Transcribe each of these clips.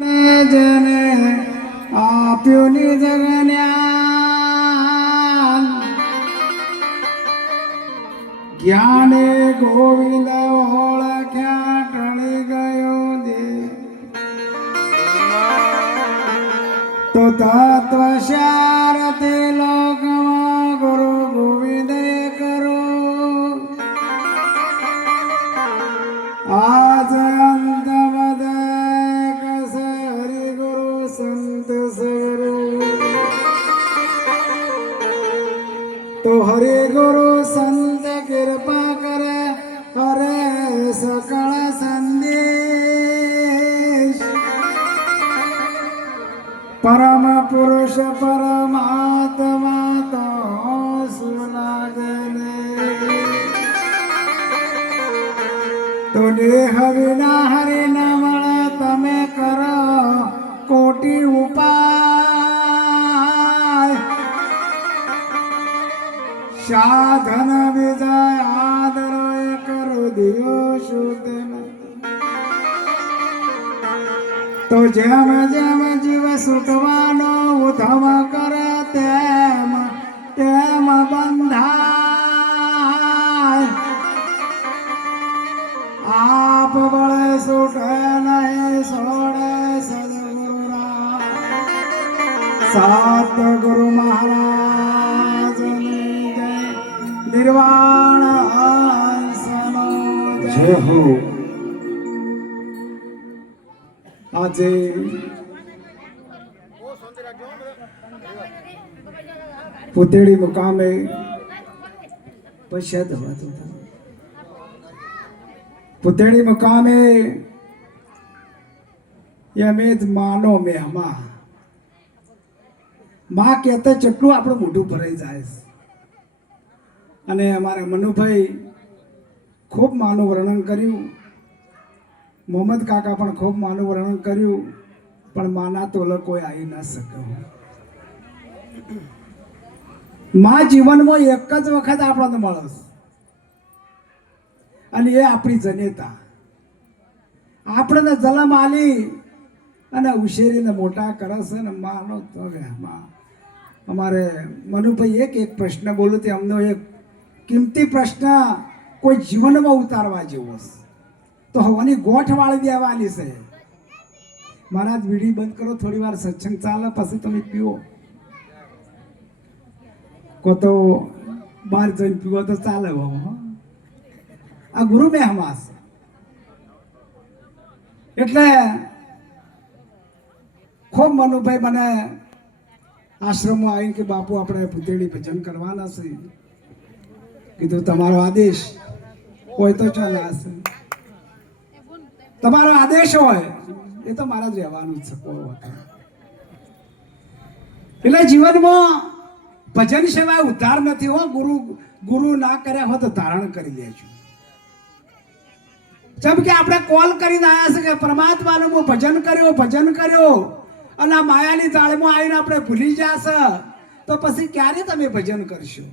જેને આપ્યું નિજ જ્ઞાન જ્ઞાને ગોવિંદ ઓળખ્યા ટળી ગયો દે તો તત્વ શારતે લોકમાં ગુરુ ગોવિંદે કરો આજ અંત तो हरे गुरु संत कृपा करे हरे सकल संदेश परम पुरुष परमात्मा तो सुनागने तो देह विना हरि न મળે તમે કરો કોટી ઉપાય સાધન વિજય આદર કરો દિયો શુદ્ધ તો જેમ જેમ જીવ છૂટવાનો ઉધમ કરે તેમ તેમ બંધાય આપ બળે છૂટે નહીં છોડે સદગુરુના સતગુરુ મહારાજ निर्वाण जय हो। આજે પુતેડી મુકામે પશ્ચાત હોતો પુતેડી મુકામે યમે માનો મહેમા માં કહેતા જેટલું આપણું મોઢું ભરાઈ જાય અને અમારા મનુભાઈ ખૂબ માનું વર્ણન કર્યું, મોહમ્મદ કાકા પણ ખૂબ માનું વર્ણન કર્યું, પણ માના તોલે કોઈ આવી ના શક્યો. માં જીવનમાં એક જ વખત આપણને મળે અને એ આપણી જનેતા આપણને જલમ આલી અને ઉછેરીને મોટા કરે છે ને માનો તો માં. અમારે મનુભાઈ એક પ્રશ્ન બોલું તે અમને એક કિંમતી પ્રશ્ન કોઈ જીવનમાં ઉતારવા જેવો તો હવાની ગોઠ વાળી દેવાની છે. મહારાજ વીડી બંધ કરો, થોડી વાર સત્સંગ ચાલે, પછી તમે પીવો. કો તો બહાર જઈને પીવો તો ચાલે. આ ગુરુ મહેમાસ એટલે ખૂબ મનુભાઈ મને આશ્રમમાં આવીને કે બાપુ આપણે પુતેડી ભજન કરવાના છે. કીધું તમારો આદેશ હોય તો ચાલે, તમારો આદેશ હોય એ તો મારા જ રહેવાનું છે. એટલે જીવનમાં ભજન સિવાય ઉદ્ધાર નથી હો. ગુરુ ના કર્યા હોય તો ધારણ કરી લેજો. જેમ કે આપણે કોલ કરીને આવ્યા છે કે પરમાત્માનું હું ભજન કર્યો અને આ માયાની જાળમાં આવીને આપણે ભૂલી જશે તો પછી ક્યારે તમે ભજન કરશો?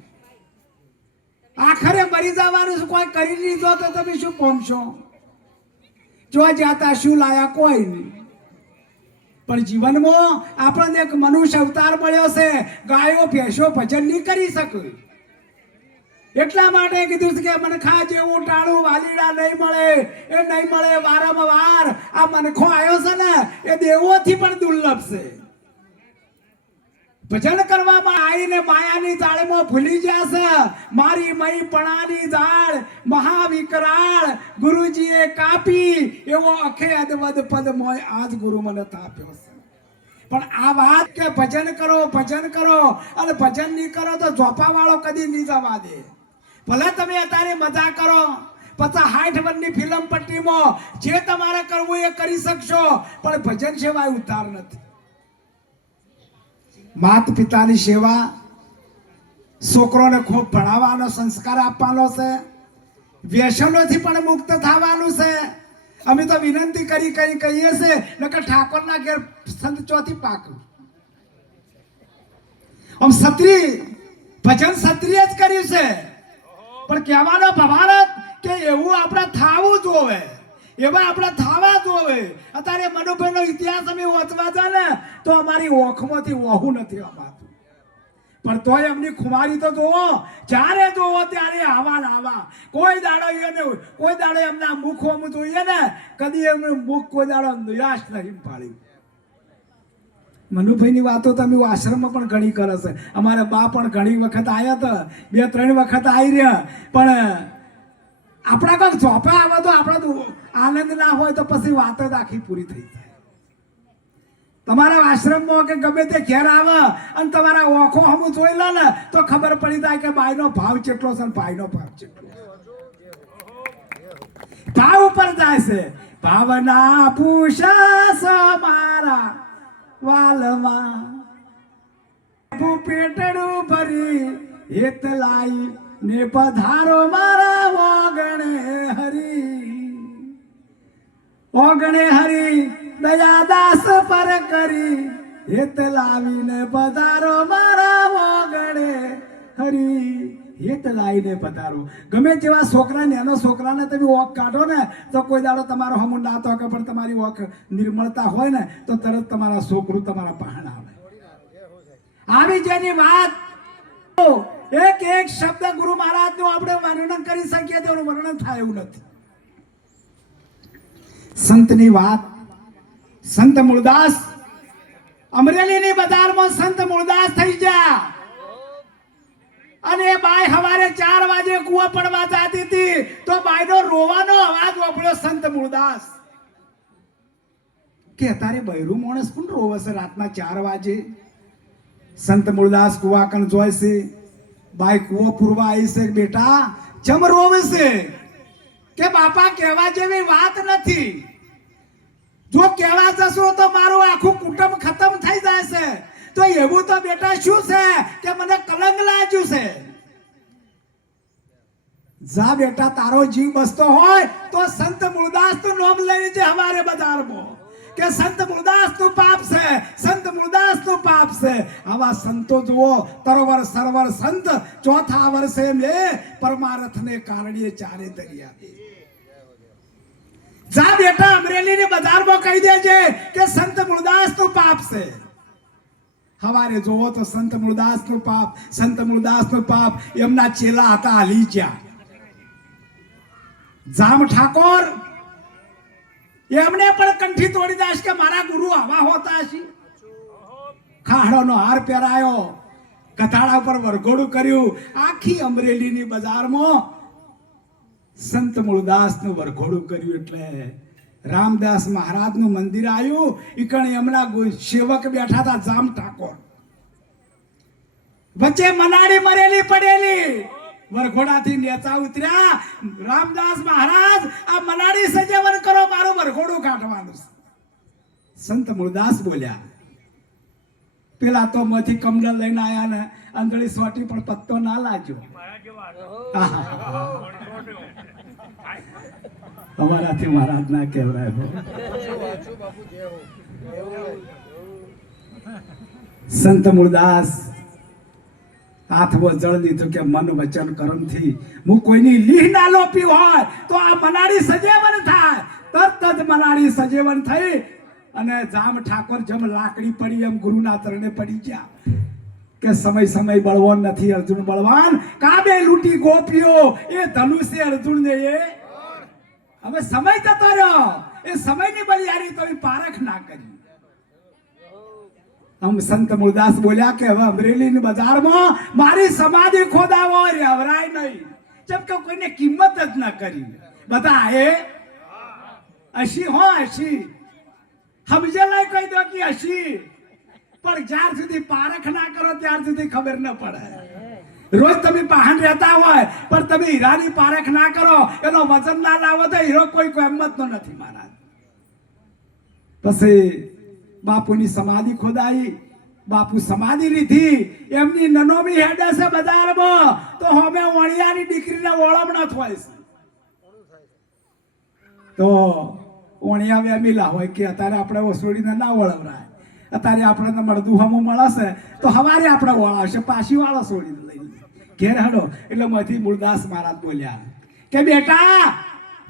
આખરે મરી જવાનું છે. કોઈ કરી લીધો તો તમે શું પામશો? જો જાતા શું લાયા કોઈ નહીં. પણ જીવનમાં આપણને એક મનુષ્ય અવતાર મળ્યો છે. ગાયો ભેંસો ભજન નહીં કરી શકે, એટલા માટે કીધું છે કે મનખા જેવું ટાળું વાલીડા નહીં મળે, એ નહીં મળે વારંવાર વાર. આ મનખો આવ્યો છે ને એ દેવોથી પણ દુર્લભ છે. ભજન કરવામાં આવીને માયાની જાળમાં ભૂલી જશે. મારી મઈ પણાની જાળ મહાવિકરાળ ગુરુજીએ કાપી, એવો અખે અદવદ પદ મોય આજ ગુરુ મને તાપ્યો છે. પણ આ વાત કે ભજન કરો અને ભજન નહીં કરો તો ઝોપા વાળો કદી નહીં જવા દે. ભલે તમે અત્યારે મજા કરો, 50-60 વર્ષની ફિલ્મ પટ્ટીમાં જે તમારે કરવું એ કરી શકશો, પણ ભજન સિવાય ઉદ્ધાર નથી. માત પિતાની સેવા, છોકરોને ખૂબ ભણાવવાનો સંસ્કાર આપવાનો છે, વ્યસનોથી પણ મુક્ત થવાનું છે. અમે તો વિનંતી કરી કહીએ છે નકર ઠાકોરના ઘેર સંત ચોથી પાક. આમ ક્ષત્રિય ભજન ક્ષત્રિય જ કર્યું છે, પણ કહેવાનો ભાવાર્થ કે એવું આપણે થાવું જોવે. એવા આપણે થવા જોવે. અત્યારે મનુભાઈનો ઇતિહાસ અમે વાંચવા જાય ને તો અમારી ઓખમાંથી વહુ નથી અમાતું, પણ તોય એમની ખુમારી તો જોવો, જ્યારે જોવો ત્યારે આવા ને આવા. કોઈ દાડો એને કોઈ દાડો એમના મુખ અમે જોઈએ ને કદી એમનું મુખ કોઈ દાડો નિરાશ નહીં પાડ્યું. મનુભાઈની વાતો તમે આશ્રમમાં પણ ઘણી કરે છે. અમારા બા પણ ઘણી વખત આવ્યા હતા, 2-3 વખત આવી રહ્યા, પણ આપણા કોઈ ચોપા આવે તો આપણો આનંદ ના હોય તો પછી વાત જ આખી પૂરી થઈ જાય. તમારા આશ્રમમાં કે ગમે તે ઘેર આવે અને તમારા ઓખો હમું જોઈ લે ને તો ખબર પડી જાય કે બાઈનો ભાવ કેટલો છે અને ભાઈનો ભાવ કેટલો છે. ભાવ ઉપર જાય છે. ભાવના પૂછાસ મારા વાલમાં પેટડું ભરી હેત લાઈ ને પધારો મારા ઓગણે હરી દયાદાસ પર કરી હેત લાવીને પધારો મારા ઓગણે હરી. હેત લાવીને પધારો. ગમે જેવા છોકરા નેનો છોકરાને તમે ઓખ કાઢો ને તો કોઈ દાડો તમારો હમું ના તો કે પણ તમારી ઓખ નિર્મળતા હોય ને તો તરત તમારા છોકરું તમારા પહાણ આવે. આવી જેની વાત એક એક શબ્દ ગુરુ મહારાજનું આપણે વર્ણન કરી શકીએ તેનું વર્ણન થાય એવું નથી. સંતની વાત, સંત મૂળદાસ અમરેલીની બજારમાં સંત મૂળદાસ થઈ ગયા અને બાઈ સવારે 4 વાગે કૂવા પડવા જતી હતી તો બાઈનો રોવાનો અવાજ વાપર્યો સંત મૂળદાસ કે અત્યારે બૈરું માણસ કોણ રોવે છે રાતના 4 વાગે. સંત મૂળદાસ કૂવા કણ જોઈ છે, બાઈ કૂવો પૂરવા આવી છે. બેટા ચમ રોવે છે? કે બાપા કહેવા જેવી વાત નથી, જો કહેવા જશો તો મારું આખું કુટુંબ ખતમ થઈ જાય છે. તો એવું તો બેટા શું છે કે મને કલંક લાગ્યું છે. જા બેટા તારો જીવ બસતો હોય તો સંત મૂળદાસ નું નામ લઈ જે હમારે બજારમાં કે સંત મૂળદાસ નું પાપ છે, સંત મૂળદાસ નું પાપ છે. આવા સંતો જુઓ તરવર સરવર સંત ચોથા વર્ષે મે પરમાર્થ ને કારણે ચારે દરિયા દે. જા બેટા અમરેલીની બજારમાં કહી દેજે કે સંત મૂળદાસ નું પાપ છે. હવારે જોવો તો સંત મૂળદાસ નું પાપ, સંત મૂળદાસ નું પાપ. એમના ચેલા હતા હાલીજા જામ ઠાકોર, એમને પણ કંઠી તોડી દાશ કે મારા ગુરુ આવા હોતા છે. ખાડોનો હાર પહેરાયો, કથાળા પર વરઘોડું કર્યું. આખી અમરેલીની બજારમાં સંત મૂળદાસ નું વરઘોડું કર્યું. એટલે રામદાસ મહારાજ નું મંદિર આવ્યું. ઈકણ એમના સેવક બેઠા હતા જામ ઠાકોર, વચ્ચે મનાડી મરેલી પડેલી. વરઘોડાથી નેચા ઉતર્યા. રામદાસ મહારાજ આ મનાડી સજેવન કરો, મારું વરઘોડું કાઢવાનું છે. સંત મૂળદાસ બોલ્યા, પેલા તો માંથી કમળ લઈને આયા ને અંધળી સોટી પણ પત્તો ના લાજો. અમારાથી મહારાજ ના કહેવાય. સંત મૂળદાસ હાથમાં જળ દીધું કે મન વચન કર્મ થી હું કોઈની લીહ ના લોપી હોય તો આ મનાડી સજેવન થાય. તરત જ મનાડી સજેવન થઈ અને જામ ઠાકોર જેમ લાકડી પડી એમ ગુરુના ચરણે પડી ગયા કે સમય સમય બળવાન નથી અર્જુન બળવાન, કાબે લૂટી ગોપીઓ એ ધનુષે અર્જુન ને એ. હવે સમય જતો રહ્યો, એ સમયની બલિયારી તો પારખ ના કરી. हम संत मूलदास बोलिया के હવે અમરેલીની બજારમાં મારી સમાધિ ખોદાવો રેવરાય નહીં. જેમ કે કોઈને કિંમત જ ના કરી. બધા એ અશી હો અશી સમજે લઈ કહી દો કે અશી, પણ જ્યાર સુધી પારખ ના કરો ત્યાર સુધી ખબર ન પડે. રોજ તમે પહાણ રહેતા હોય પણ તમે હીરાની પારખ ના કરો, એનો વજન ના લાવો તો હીરો કોઈ કિંમત નો નથી મહારાજ. પછી બાપુની સમાધિ ખોદાઈ, બાપુ સમાધિ લીધી. એમની નનોમી હેડે છે બજારમાં તો હવે વણિયાની દીકરીને ઓળમણા થાય છે. તો વણિયા વેમીલા હોય કે અત્યારે આપણે ઓસોડીને ના ઓળવરાય, અત્યારે આપણે મળદું હમું મળશે તો હવારે આપણે ઓળાવશે, પાછી વાળો છોડી લઈ ઘેર હડો. એટલે માંથી મૂળદાસ મહારાજ બોલ્યા કે બેટા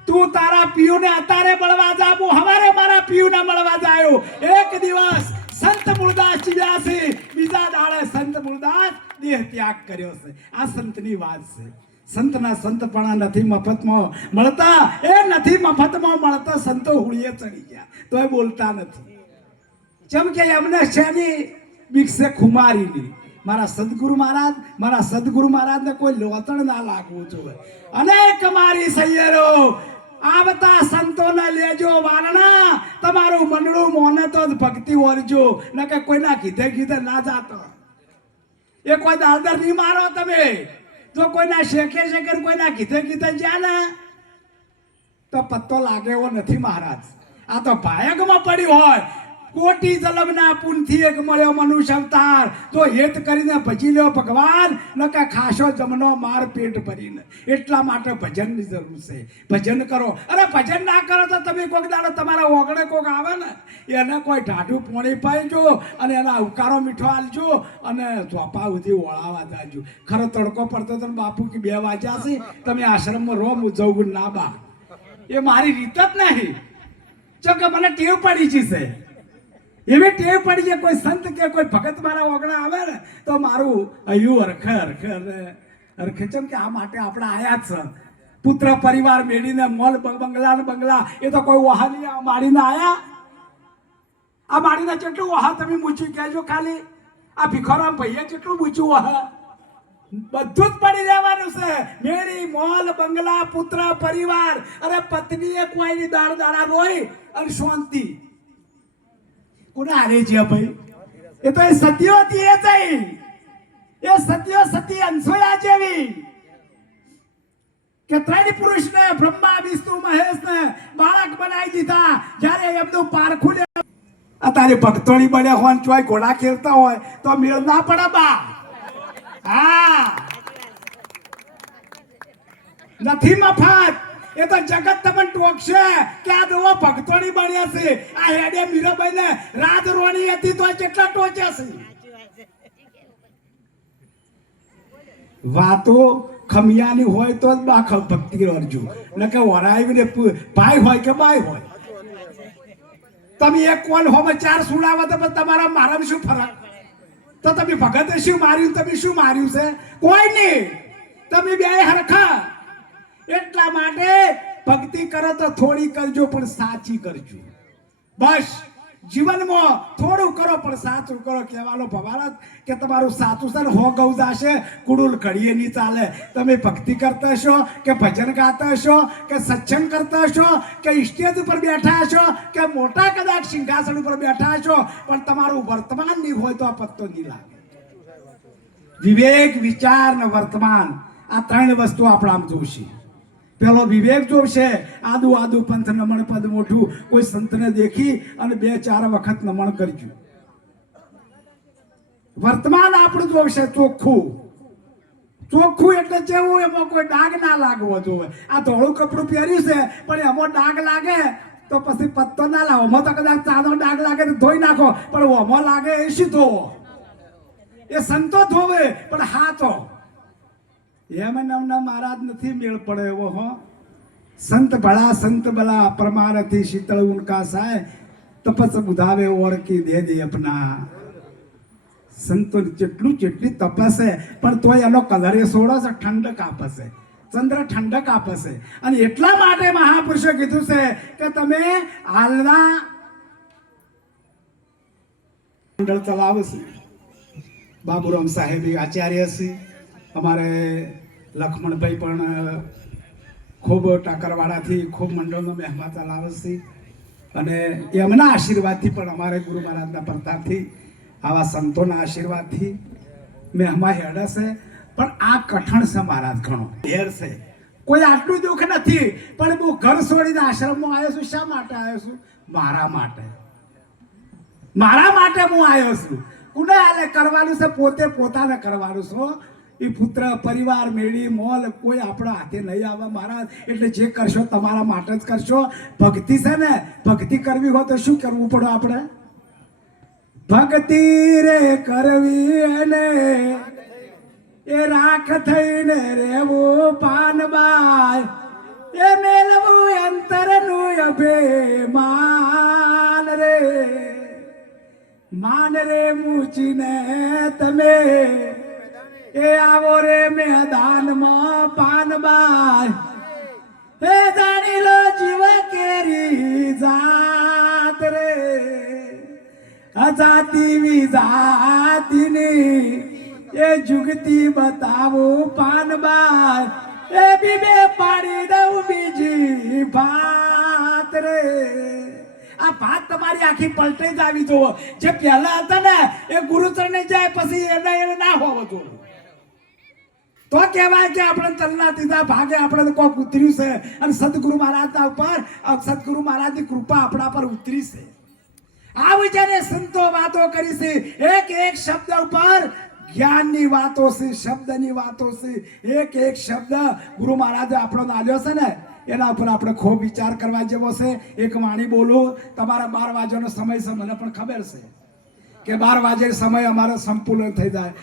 તું તારા પિયુને અત્યારે મળવા જા, હું હવારે મારા પિયુને મળવા જાયો. એક દિવસ સંત મૂળદાસ જીવ્યા છે, બીજા દાડે સંત મૂળદાસ દેહ ત્યાગ કર્યો છે. આ સંતની વાત છે. સંતના સંતપણા નથી મફતમાં મળતા, એ નથી મફતમાં મળતા. સંતો હુળીએ ચડી ગયા તોય બોલતા નથી. જેમ કે એમને શેની બીક છે? ખુમારીની. મારા સદગુરુ મહારાજને કોઈ લોતણ ના લાગવું જોઈએ. અનેક મારી સૈયરો આવતા સંતોને લેજો વારણા, તમારું મંડળું મોને તો જ ભક્તિ વરજો, ન કે કોઈના કીધે ના જાતો. એ કોઈ દાદર નહીં મારો તમે. જો કોઈના શેખે કોઈના કીધે જ્યાં ને તો પત્તો લાગે એવો નથી મહારાજ. આ તો ભાયગમાં પડ્યું હોય. કોટી જલમના પુનથી એક મળ્યો મનુષ્ય અવતાર, જો હેત કરીને ભજી લ્યો ભગવાન, નકા ખાશો જમનો માર પેટ ભરીને. એટલા માટે ભજનની જરૂર છે. ભજન કરો. અરે ભજન ના કરો તો તમે કોઈક દાડો તમારા ઓગણે કોક આવે ને એને કોઈ ઢાઢું પોણી પાઈજો અને એના ઉકારો મીઠો આલજો અને ચોપા સુધી ઓળાવા જાજો. ખરો તડકો પડતો તો બાપુ કે 2 વાગ્યા છે, તમે આશ્રમમાં રો, હું જવું ના બા. એ મારી રીત જ નહીં. જો કે મને ટેવ પડી છે, એવી ટેવ પડી છે. કોઈ સંત કે કોઈ ભગત મારા ઓગણા આવે ને તો મારું હૈયું હરખે ચમ કે આ માટે આપણે આયા જ છે. પુત્ર પરિવાર મેળીને મોલ બંગલા ને બંગલા, એ તો કોઈ વહાની આ માડીને આયા. આ માડીને કેટલું વહા તમે મૂચ્યું કહેજો ખાલી. આ ભિખોરામ ભાઈએ કેટલું મૂચ્યું વહા? બધું જ પડી રહેવાનું છે. મેળી મોલ બંગલા પુત્ર પરિવાર. અરે પત્નીએ કોઈની દાડા રોઈ અને શાંતિ કોને હારે છે ભાઈ? એ તો એ સતીઓ હતી. એ જઈ એ સતીઓ સતી અંસોયા જેવી કે ત્રણ પુરુષને બ્રહ્મા વિષ્ણુ મહેશને બાળક બનાવી દીધા. જ્યારે એમનું પારખું અત્યારે ભક્તોની બન્યા હોય, ચોય ઘોડા ખેલતા હોય તો મેળ ના પડે બા. હા, નથી મફત. એ તો જગત તમને ટોકશે કે આ દોવા ભક્તોની બન્યા છે. આ હેડે મીરાબાઈ ને રાજ રોણી હતી તો કેટલા ટોચ્યા છે. વાતો ખમિયાની હોય તો જ બા ભક્તિ કરજો, ન કે વરાવીને ભાઈ હોય કે બાઈ હોય. તમે એક કોલ હોમાં 4 સુડાવા તો તમારા મારામાં શું ફરક? તો તમે ભગતે શું માર્યું, તમે શું માર્યું છે? કોઈ નહીં. તમે બે હરખા. એટલા માટે ભક્તિ કરો તો થોડી કરજો પણ સાચી કરજો. બસ જીવનમાં થોડું કરો પણ સાચું કરો. કહેવાનો ભવારત કે તમારું સાચું છે ને 100 ગૌ જાશે, કુડુલ ઘડીએ નહીં ચાલે. તમે ભક્તિ કરતા હશો કે ભજન ગાતા હશો કે સત્સંગ કરતા હશો કે સ્ટેજ ઉપર બેઠા હશો કે મોટા કદાચ સિંહાસન ઉપર બેઠા હશો, પણ તમારું વર્તમાન નહીં હોય તો આ પત્તો નહીં લાગે. વિવેક, વિચાર ને વર્તમાન, આ 3 વસ્તુ આપણે આમ જોશે. પેલો વિવેક જોશે. આદુ પંથ નમણ પદ મોઢું. કોઈ સંતને દેખી અને 2-4 વખત નમણ કરજો. વર્તમાન આપણું જોશે ચોખ્ખું. એટલે જેવું એમાં કોઈ ડાઘ ના લાગવો જોઈએ. આ ધોળું કપડું પહેર્યું છે પણ એમાં ડાઘ લાગે તો પછી પત્તો ના લાવો. એમાં તો કદાચ ચાનો ડાઘ લાગે તો ધોઈ નાખો, પણ ઓમાં લાગે એ શું ધોવો? એ સંતો ધોવે પણ હાથો. એમ નામના મહારાજ નથી મેળ પડે એવો. હો, સંત ભલા પરમારથી શીતળ ઉનકા સાય, તપસ બુધાવે ઓર કી દે અપના. સંતો જેટલી તપસે પણ તોય એનો કલર એ સોડો છે, ઠંડક આપે છે. ચંદ્ર ઠંડક આપે છે. અને એટલા માટે મહાપુરુષે કીધું છે કે તમે હાલના મંડળ ચલાવે છે. બાબુરામ સાહેબ આચાર્ય છે. અમારે લખમણભાઈ પણ ખૂબ ટાકરવાડાથી ખૂબ મંડળનો મહેમા ચલાવે છે. અને એમના આશીર્વાદથી પણ અમારે ગુરુ મહારાજના પ્રતાપથી, આવા સંતોના આશીર્વાદથી મહેમા હેડે છે. પણ આ કઠણ છે મહારાજ, ઘણો ઢેર છે. કોઈ આટલું દુઃખ નથી, પણ હું ઘર છોડીને આશ્રમમાં આવ્યો છું. શા માટે આવ્યો છું? મારા માટે હું આવ્યો છું. કોને આલે કરવાનું છે? પોતાને કરવાનું છે. એ પુત્ર પરિવાર મેળી મોલ કોઈ આપણા હાથે નહીં આવે મહારાજ. એટલે જે કરશો તમારા માટે જ કરશો. ભક્તિ છે ને, ભક્તિ કરવી હોય તો શું કરવું પડે આપણે? ભક્તિ રે કરવી એને એ રાખ થઈને રેવું પાનબાઈ. એ મેલવું અંતરનું અભિમાન રે માન રે મૂચીને તમે એ આવો રે મેદાનમાં પાનબાઈ એ જાણી લો જીવ કેરી જાત રે અજાતિ વિજાતિની એ જુગતી બતાવો પાનબાઈ એ બીબે પાડી દઉં બીજી ભાત રે આ ભાત તમારી આખી પલટે જ આવી જુઓ જે પહેલા હતા ને એ ગુરુચરણે જાય પછી એને ના હોવો જોઈએ તો કહેવાય કે આપણે તલના તીધા ભાગે આપણે કોક ઉતર્યું છે અને સદગુરુ મહારાજના ઉપર સદગુરુ મહારાજની કૃપા આપણા પર ઉતરી છે આ વિચારે સંતો વાતો કરી છે એક શબ્દ ઉપર જ્ઞાનની વાતો છે શબ્દની વાતો છે એક શબ્દ ગુરુ મહારાજે આપણો આલ્યો છે ને એના ઉપર આપણે ખૂબ વિચાર કરવા જેવો છે એક વાણી બોલું તમારા 12 વાગ્યાનો સમય છે મને પણ ખબર છે કે 12 વાગે સમય અમારો સંપૂર્ણ થઈ જાય